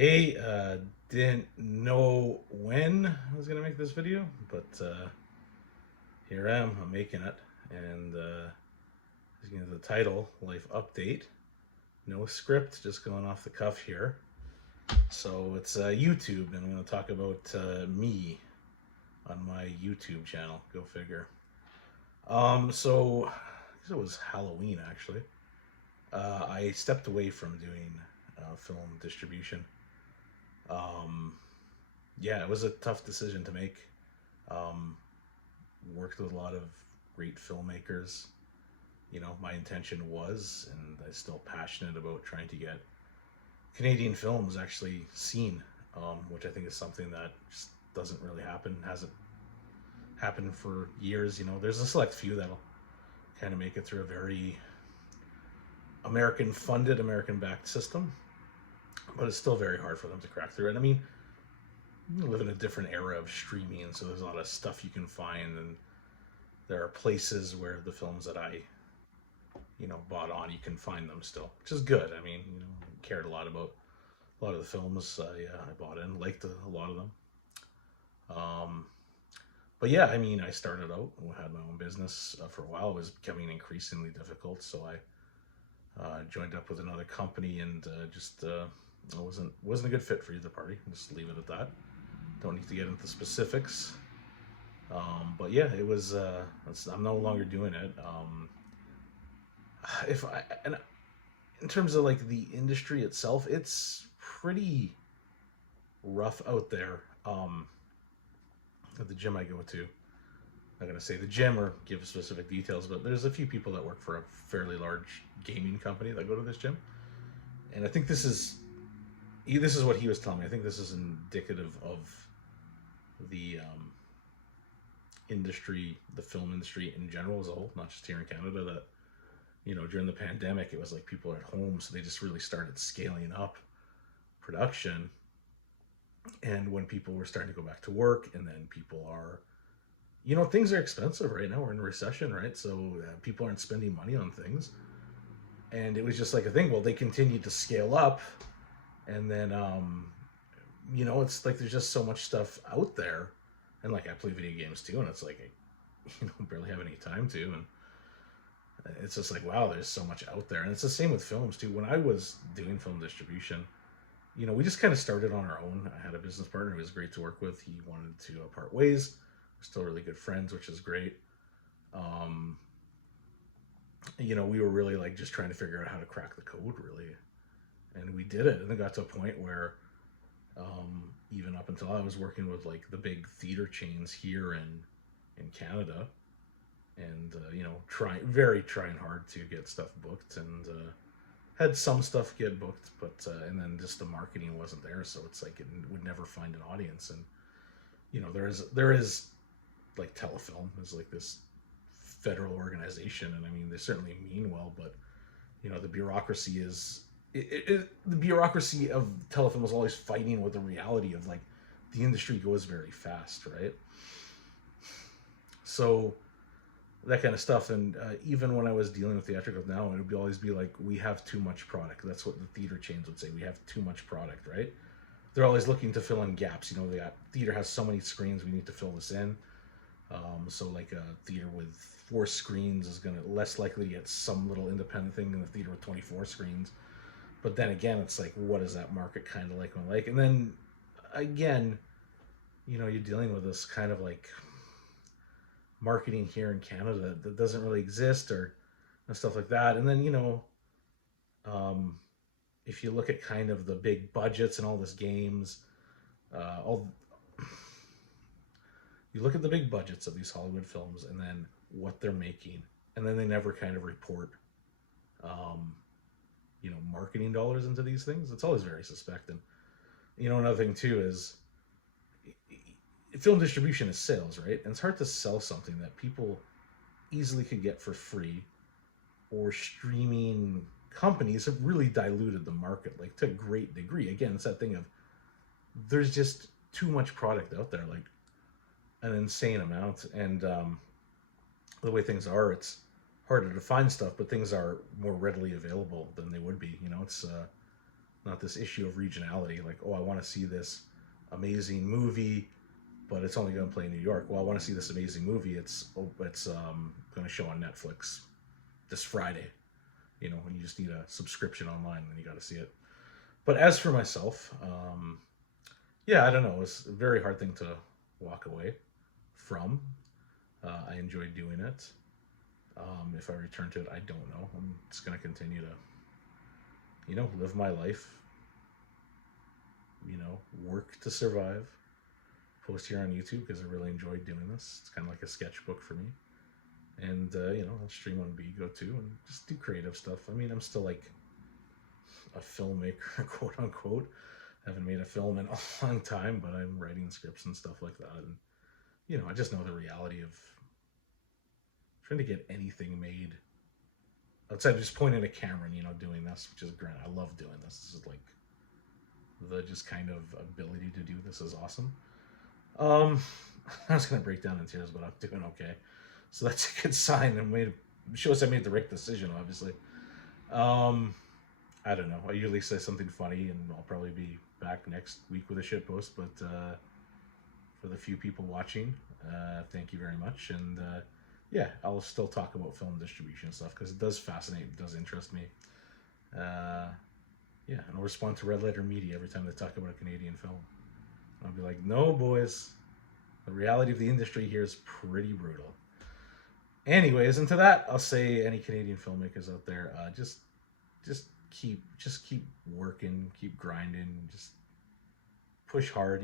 Hey, didn't know when I was gonna make this video, but here I am. I'm making it, and as you can the title, "Life Update." No script, just going off the cuff here. So it's YouTube, and I'm gonna talk about me on my YouTube channel. Go figure. So I guess it was Halloween actually. I stepped away from doing film distribution. Um, yeah, it was a tough decision to make. Um, Worked with a lot of great filmmakers. My intention was, and I'm still passionate about trying to get Canadian films actually seen, which I think is something that just doesn't really happen, hasn't happened for years. There's a select few that'll kind of make it through a very American funded, American backed system, but it's still very hard for them to crack through it. I mean, we live in a different era of streaming, so there's a lot of stuff you can find, and there are places where the films that I bought on, you can find them still, which is good. I mean, cared a lot about a lot of the films I bought in, liked a lot of them. Um, but yeah, I mean, I started out, had my own business for a while. It was becoming increasingly difficult, so I joined up with another company, and just it wasn't a good fit for either party. Just leave it at that. Don't need to get into specifics. But yeah, it was. I'm no longer doing it. If I and in terms of like the industry itself, it's pretty rough out there. At the gym I go to, I'm not gonna say the gym or give specific details, but there's a few people that work for a fairly large gaming company that go to this gym, and I think this is what he was telling me. I think this is indicative of the industry, the film industry in general as a whole, not just here in Canada. That during the pandemic, it was like people are at home, so they just really started scaling up production. And when people were starting to go back to work, and then people are, things are expensive right now. We're in a recession, right? So people aren't spending money on things. And it was just like a thing. Well, they continued to scale up, and then, it's like there's just so much stuff out there. And like I play video games too, and it's like I, barely have any time to. And it's just like, wow, there's so much out there. And it's the same with films too. When I was doing film distribution, we just kind of started on our own. I had a business partner who was great to work with. He wanted to part ways. We're still really good friends, which is great. Um, we were really like just trying to figure out how to crack the code, really, and we did it. And it got to a point where, even up until I was working with like the big theater chains here in Canada, and trying hard to get stuff booked, and had some stuff get booked, but and then just the marketing wasn't there, so it's like it would never find an audience. And there is like Telefilm is like this federal organization, and I mean they certainly mean well, but the bureaucracy is the bureaucracy of Telefilm was always fighting with the reality of like the industry goes very fast, right? So that kind of stuff. And even when I was dealing with theatricals now, it would always be like, we have too much product. That's what the theater chains would say. We have too much product, right? They're always looking to fill in gaps. They got theater has so many screens. We need to fill this in. So like a theater with 4 screens is gonna less likely to get some little independent thing than the theater with 24 screens. But then again, it's like, what is that market kind of like? And then again, you're dealing with this kind of like marketing here in Canada that doesn't really exist, or and stuff like that. And then um, if you look at kind of the big budgets and all this games, all you look at the big budgets of these Hollywood films, and then what they're making, and then they never kind of report, um, marketing dollars into these things. It's always very suspect. And another thing too is film distribution is sales, right? And it's hard to sell something that people easily could get for free, or streaming companies have really diluted the market like to a great degree. Again, it's that thing of there's just too much product out there, like an insane amount. And the way things are, it's harder to find stuff, but things are more readily available than they would be. It's not this issue of regionality. Like, oh, I want to see this amazing movie, but it's only going to play in New York. Well, I want to see this amazing movie. It's going to show on Netflix this Friday. You know, and you just need a subscription online, and you got to see it. But as for myself, yeah, I don't know. It's a very hard thing to walk away from. I enjoy doing it. If I return to it, I don't know. I'm just gonna continue to, live my life. Work to survive. Post here on YouTube because I really enjoy doing this. It's kind of like a sketchbook for me. And I'll stream on Bigo too, and just do creative stuff. I mean, I'm still like a filmmaker, quote unquote. I haven't made a film in a long time, but I'm writing scripts and stuff like that. And I just know the reality of trying to get anything made outside of just pointing a camera and doing this, which is great. I love doing this. This is like the just kind of ability to do this is awesome. I was gonna break down in tears, but I'm doing okay, so that's a good sign. And shows I made the right decision, obviously. Um, I don't know. I usually say something funny, and I'll probably be back next week with a shit post. But for the few people watching, thank you very much. And yeah, I'll still talk about film distribution and stuff because it does fascinate, it does interest me. Uh, yeah, and I'll respond to Red Letter Media every time they talk about a Canadian film. I'll be like, no, boys, the reality of the industry here is pretty brutal. Anyways, and to that, I'll say any Canadian filmmakers out there, just keep working, keep grinding, just push hard.